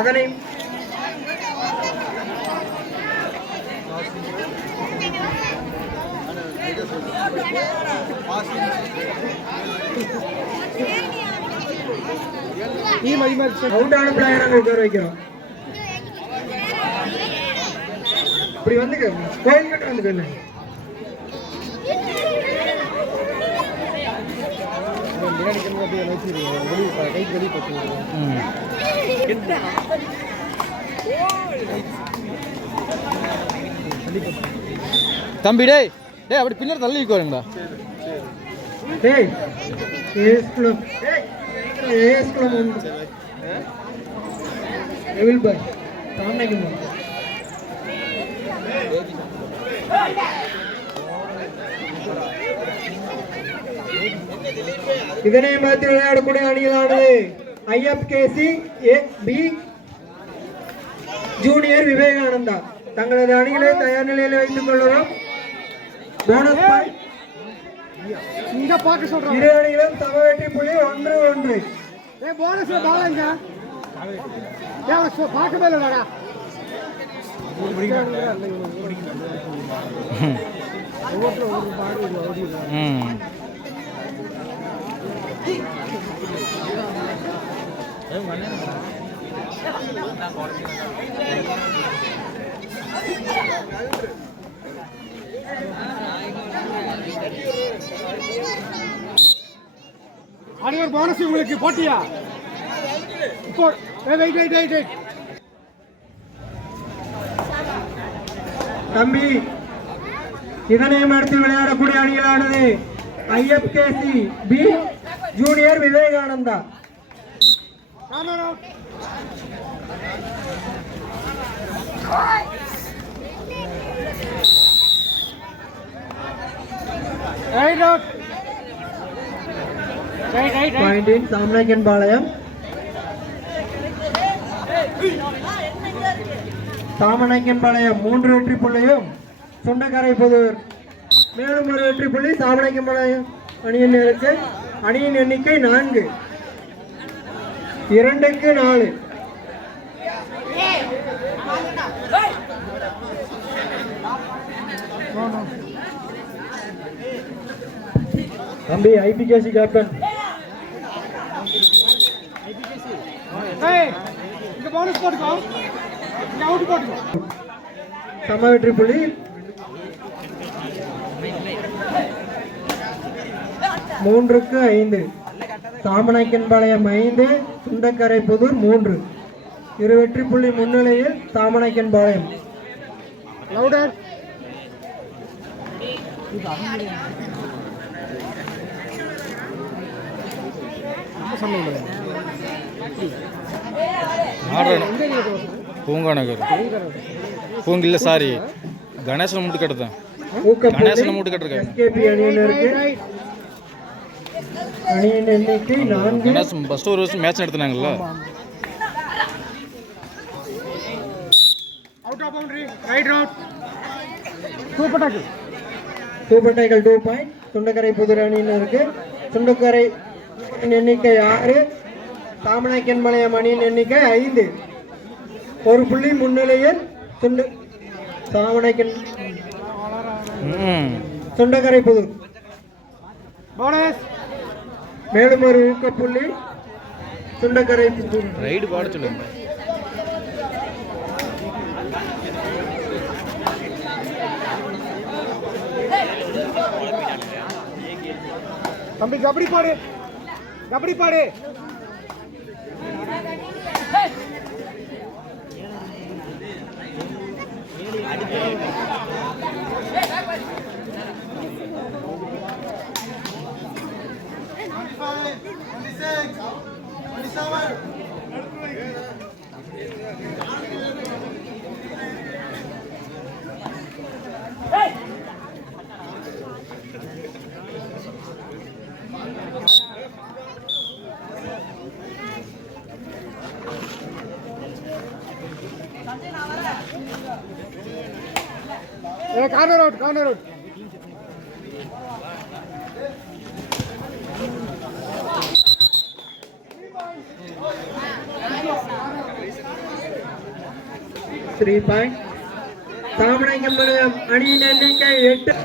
அதனை அவுட்டான பிளேயர் அங்க உட்கார வைக்கிறோம். இப்படி வந்து கோயில் கட்ட வந்து கேள்வி தம்பி டே டே அப்படி பின்னாடி தள்ளி வைக்கோருங்களா டேய் ஏஸ்குளம் எவில் பாய் தாமனைக்கு இதனை மாற்றி விளையாடக்கூடிய அணிகளானது ஐஎஃப்கேசி பி ஜூனியர் விவேகானந்தா தங்களது அணிகளை தயார் நிலையில் வைத்துக் கொள்ளும். போனஸ் இரு அணிகளும் சம வெற்றி புள்ளி 1-1. பார்க்கவே இல்லடா அனைவர் போனஸ் உங்களுக்கு போட்டியா இப்போ தம்பி இதனையும் அடுத்து விளையாடக்கூடிய அணிகளானது ஐஎஃப்கேசி பி ஜூனியர் விவேகானந்தா. சாமநாயக்கன் பாளையம் சாமநாயக்கன் பாளையம் 3 வெற்றி புள்ளியும் சுண்டக்கரை புதூர் மேலும் ஒரு வெற்றி புள்ளி. சாமநாயக்கன் பாளையம் அணியின் இருக்கு அணியின் எண்ணிக்கை 4 2-4. தம்பி ஐபிகேசி கேப்டன் சம வெற்றி புள்ளி. மூன்றுக்கு 5. சாமநாயக்கன்பாளையம் 5 சுண்டக்கரை புதூர் 3. 2 வெற்றி புள்ளி முன்னிலையில் சாமநாயக்கன்பாளையம். பூங்காநகர் பூங்கில்ல சாரி கணேசன் மூட்டு கட்டுதான் கணேசன் மூட்டு கட்டுருக்கேன். கணேசன் ஃபர்ஸ்ட் ஒரு வருஷம் மேட்ச் நடத்தினாங்கல்ல. Super tiger 2 point. Sundakkarai Pudur அணியில் இருக்கு. சுண்டக்கரை எண்ணிக்கை 6 சாமநாயக்கன்பாளையம் அணியின் எண்ணிக்கை 5. 1 புள்ளி முன்னிலையில் சாமநாயக்கன் சுண்டக்கரை புதூர். மேலும் ஒரு ஊக்க புள்ளி சுண்டக்கரை புதூர். ரைடு பாட சொல்லுங்க தம்பி. கபடி பாடு கபடி பாடு. Corner out, corner out. 3 point. Samanaickenpalayam அணியின் எண்ணிக்கை 8.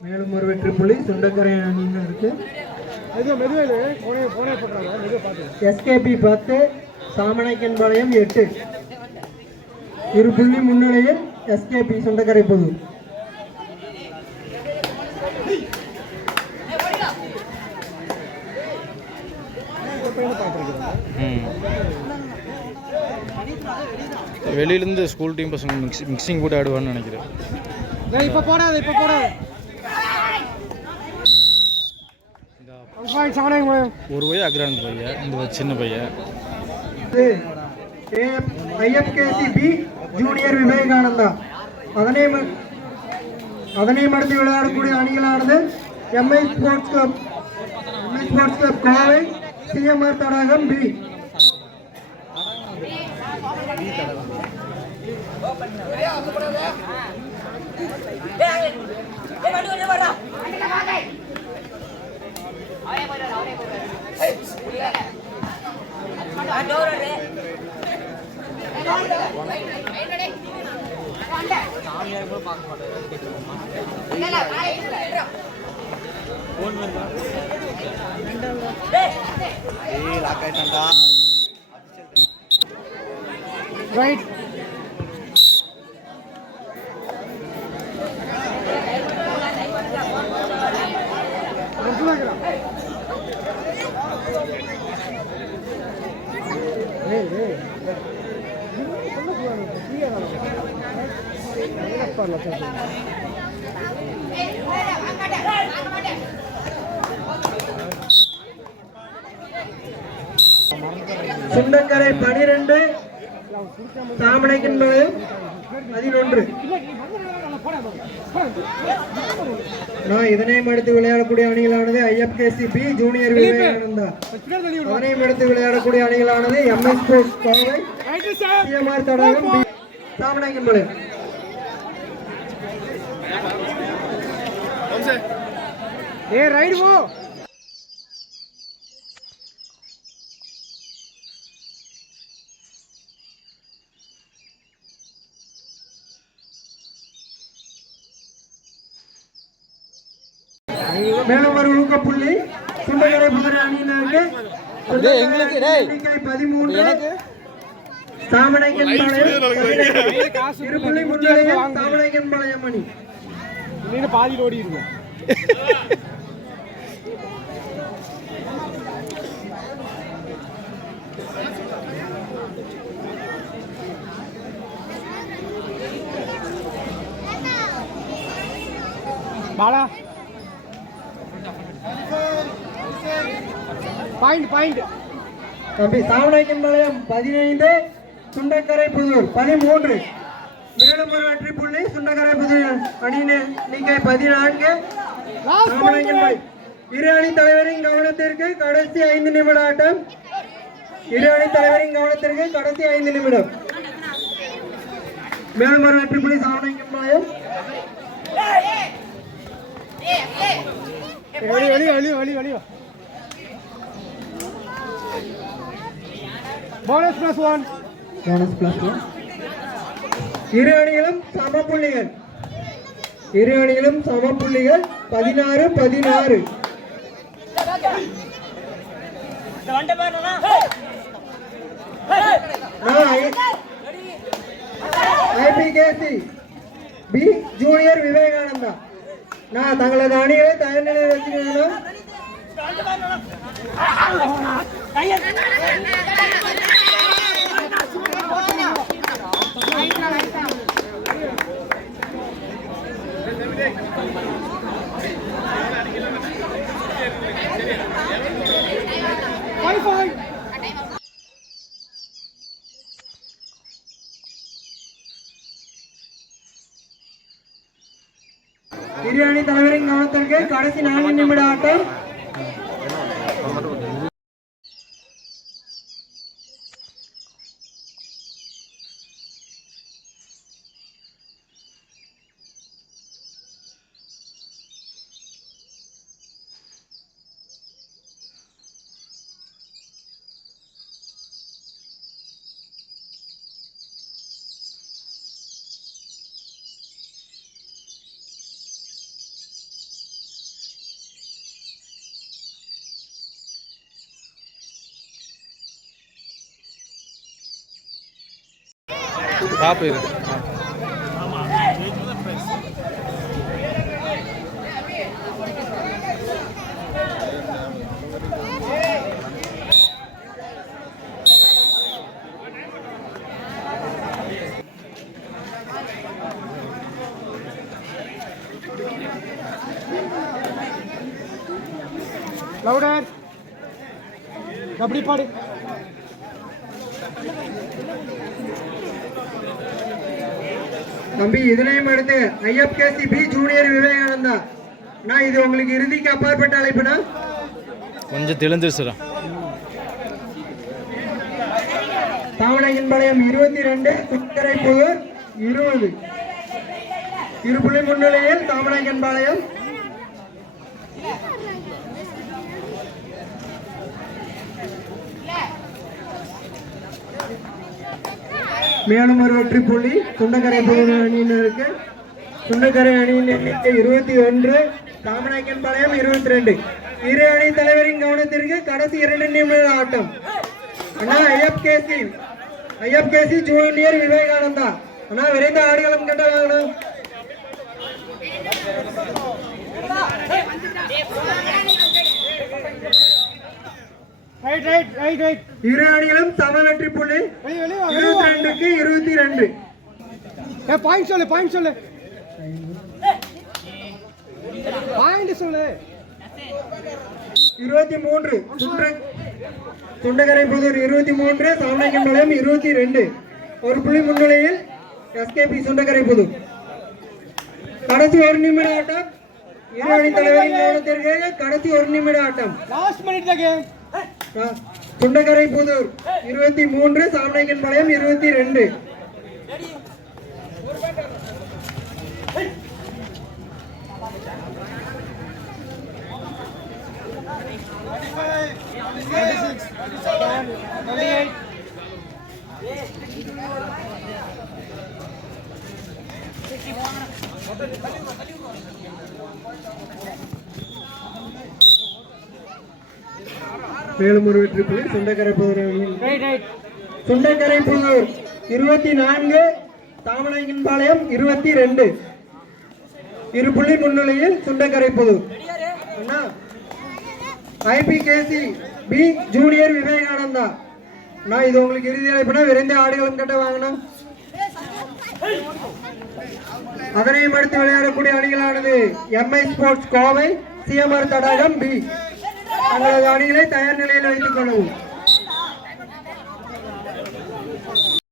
மேலும் ஒரு வெற்றி புள்ளி சுண்டக்கரை அணியில் இருக்கு. எஸ்கேபி 10 சாமநாயக்கன்பாளையம் 8. 2 புள்ளி முன்னிலையில் எஸ்கேபி சுண்டக்கரை புது. வெளியிலேருந்து ஸ்கூல் டீம் பசங்க மிக்சிங் கூட ஆடுவான்னு நினைக்கிறேன். இப்போ போடாது ஒரு பையன் அக்ராந்த் பையன், இந்த சின்ன பையன். IFKC B junior Vivekananda. அதனையும் அடுத்து விளையாடக்கூடிய அணிகளானது MI sports club Kovai, CMR Thadagam B. Right Sundakkarai 12 Samanayakkanpalayam 11. இதனையும் அடுத்து விளையாடக்கூடிய அணிகளானது ஐஎஃப்கேசி பி ஜூனியர் விவேகானந்தா. அதனையும் அடுத்து விளையாடக்கூடிய அணிகளானது MI sports Kovai, CMR Thadagam B. Samanayakkanpalayam right போ. மேலும் ஒரு ஊக்கப்புள்ளி சுண்டக்கரை புதிரை அணியினருக்கு. எண்ணிக்கை 13 சாமநாயக்கன்பாளையம் 2 புள்ளி முன்னிலையில் சாமநாயக்கன்பாளையம் அணி. பாதியில் ஓடி இருக்கும். பாலா பாயிண்ட் சாமநாயக்கன்பாளையம் 15 சுண்டக்கரை புதூர் 13. மேலும் ஒரு வெற்றி புள்ளி சுண்டக்கரை புதூர் அணியின் எண்ணிக்கை 14. சாமநாயக்கன்பாளையம். இரு அணி தலைவரின் கவனத்திற்கு கடைசி 5 நிமிட ஆட்டம். இரு அணி தலைவரின் கவனத்திற்கு கடைசி 5 நிமிடம். மேலும் ஒரு வெற்றி புள்ளி சாமநாயக்கன்பாளையம். Bonus plus 1. இரு அணிகளும் சம புள்ளிகள். 16-16. ஐபிகேசி பி ஜூனியர் விவேகானந்தா. நான் தங்களது அணியை தயார் நிலையில் வச்சுக்கணும். இரு அணி தலைவரின் கவனத்திற்கு கடைசி 4 நிமிட ஆட்டம். காப்பு இருக்கு. லவுடர் கபடி பாடு. தம்பி இதனையும் அடுத்து IFKC B ஜூனியர் விவேகானந்தா. நான் இது உங்களுக்கு இறுதிக்கு அப்பாற்பட்ட அழைப்புனா கொஞ்சம் தெளிஞ்சிருச்சுடா. தாவணையின் பாளையம் 22 சுக்கரை புதூர் 20. இருப்புள்ளி முன்னிலையில் தாவணையின் பாளையம். மேலும் ஒரு வெற்றி புள்ளி சுண்டக்கரை புதூர் அணியினருக்கு. சுண்டக்கரை அணியின் எண்ணிக்கை 21, தாமநாயக்கன் பாளையம் 22. இரு அணி தலைவரின் கவனத்திற்கு கடைசி 2 நிமிட ஆட்டம். அண்ணா IFKC ஜூனியர் விவேகானந்தா. அண்ணா விரைந்த ஆடுகளம் கட்ட வாங்கணும். இரு அணிகளும் சம வெற்றி புள்ளி 22க்கு 22. பாயிண்ட் சொல்லு பாயிண்ட் சொல்லு. பாயிண்ட் சொல்லு. 23 சுண்டக்கரை புதூர் 23, சாமநாயக்கன் பாளையம் 22. ஒரு புள்ளி முன்னிலையில் SKP சுண்டக்கரை புதூர். கடைசி 1 நிமிட ஆட்டம். இரு அணி தலைவரின் கவனத்திற்கு கடைசி 1 நிமிட ஆட்டம். சுண்டக்கரை புதூர் 23, சாமநாயக்கன் பாளையம் 22. மேலும் ஒரு வெற்றி புள்ளி சுண்டக்கரை புதூர். சுண்டக்கரை புதூர் 24, தாமநாயக்கன் பாளையம் 22. இரு புள்ளி முன்னிலையில் Sundakkarai Pudur. IPKC B junior Vivekananda. நான் இது உங்களுக்கு இறுதி அழைப்புனா விரைந்த ஆடுகளம் கட்ட வாங்கணும். அதனையும் அடுத்து விளையாடக்கூடிய அணிகளானது MI ஸ்போர்ட்ஸ் கோவை, CMR தடாகம் B. தங்களது அணிகளை தயார் நிலையில் வைத்துக் கொள்ளவும்.